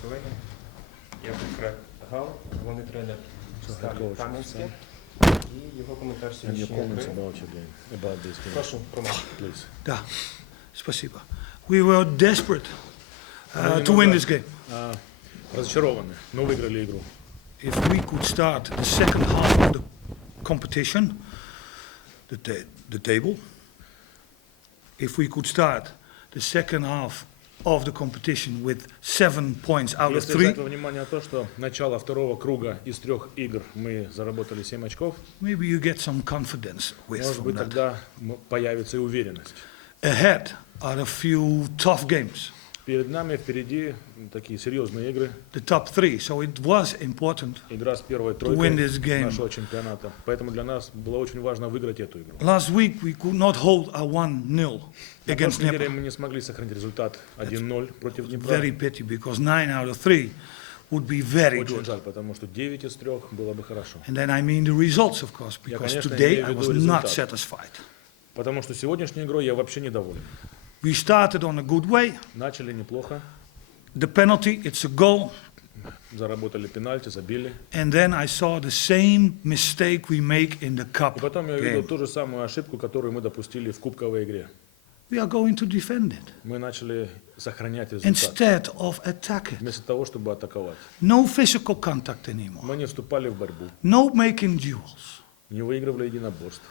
хвилини. Я Фред Гал, головний тренер Сталі coach, Кам'янське. І його коментар And your сьогоднішньої comments гри. about your game, about this game, Прошу, Роман. please. Да, спасибо. We were desperate uh, Ну, to win немного, this game. а, разочарованы, но выиграли игру. If we could start the second half of the competition, the, ta- the table, if we could start the second half of the competition with seven points out of Если three, взять во внимание то, что начало второго круга из трех игр мы заработали 7 очков, maybe you get some confidence with может from быть that. тогда м- появится и уверенность. Ahead are a few tough games, Перед нами впереди такие серьезные игры. the top three. So it was important. Игра с первой win this тройкой game. нашего чемпионата. Поэтому для нас было очень важно выиграть эту игру. Last week we could not hold a 1-0 На against прошлой неделе Dnipro. мы не смогли сохранить результат 1-0 против Днепра. Very pity because nine out of three would be very Очень good. жаль, потому что 9 из 3 было бы хорошо. And then I mean the results, of course, Я, because конечно, today I was not результат. satisfied. Потому что сегодняшней игрой я вообще недоволен. We started on a good way. Начали неплохо, The penalty, it's a goal. заработали пенальти, забили. And then I saw the same mistake we make in the И cup потом я увидел game. ту же самую ошибку, которую мы допустили в кубковой игре. We are going to defend it Мы начали сохранять результат, instead of attack it. вместо того, чтобы атаковать. No physical contact anymore. Мы не вступали в борьбу, No making duels. не выигрывали единоборств.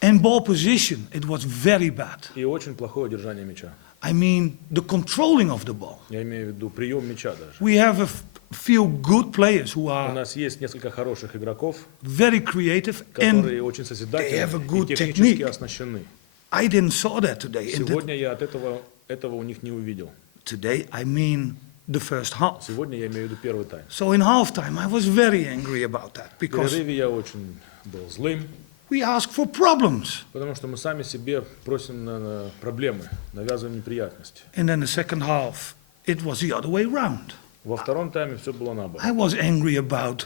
And ball position, it was very bad. И очень плохое удержание мяча. I mean, the controlling of the ball. Я имею в виду прием мяча даже. We have a f- few good players who У are нас есть несколько хороших игроков, very creative, and которые очень they have a созидательны good и технически technique. оснащены. I didn't saw that today. And that- Сегодня я от этого, этого у них не увидел. today, I mean the first half. Сегодня я имею в виду первый тайм. So in halftime, I was very angry about that В because перерыве я очень был злым, we asked for problems. потому что мы сами себе просим на, на проблемы, навязываем неприятности. And then the second half, it was the other way round. Во втором тайме все было наоборот. I was angry about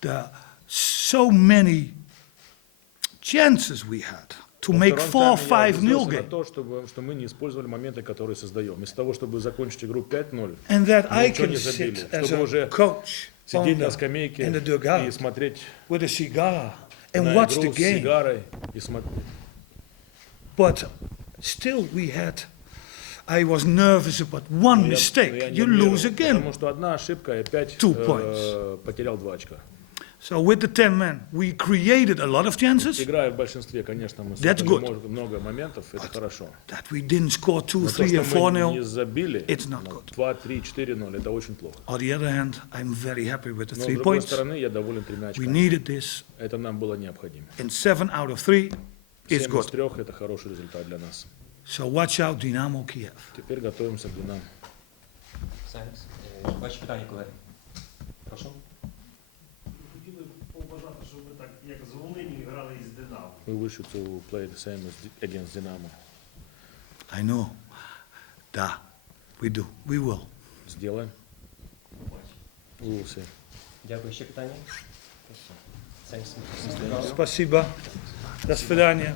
the so many chances we had to make втором four, тайме я five nil обиделся на game. то, чтобы, что мы не использовали моменты, которые создаем. Вместо того, чтобы закончить игру 5-0, And that I can не забили, sit as чтобы a уже coach сидеть на скамейке и смотреть with a cigar and на watch игру the с game. сигарой и смотреть. But still, we had. I was nervous about one Но я- но mistake. я You нервничал, lose again. Потому что одна ошибка и опять Two э, points. потерял два очка. So with the 10 men, we created a lot of chances. Играя в большинстве, конечно, мы That's создали good. много, много моментов, это хорошо. That we didn't score 2, Но то, 3, что or 4 мы не 0. забили it's not на good. 2, 3, 4, 0, это очень плохо. On the other hand, I'm very happy with the Но с three другой points. стороны, я доволен тремя We очками. needed this, Это нам было необходимо. and 7 out of 3 is 7 из good. 3 это хороший результат для нас. So watch out, Dynamo Kiev. Теперь готовимся к Динамо. Тhanks. Е, Ваші питання, колеги. Прошу. як з Волині грали із Динамо. We wish you to play the same as against Dynamo. I know. Da, we do. We will. Сделаем. We will see. Дякую. Ще питання? Thanks, Mr. Gall. Спасибо. До свидания.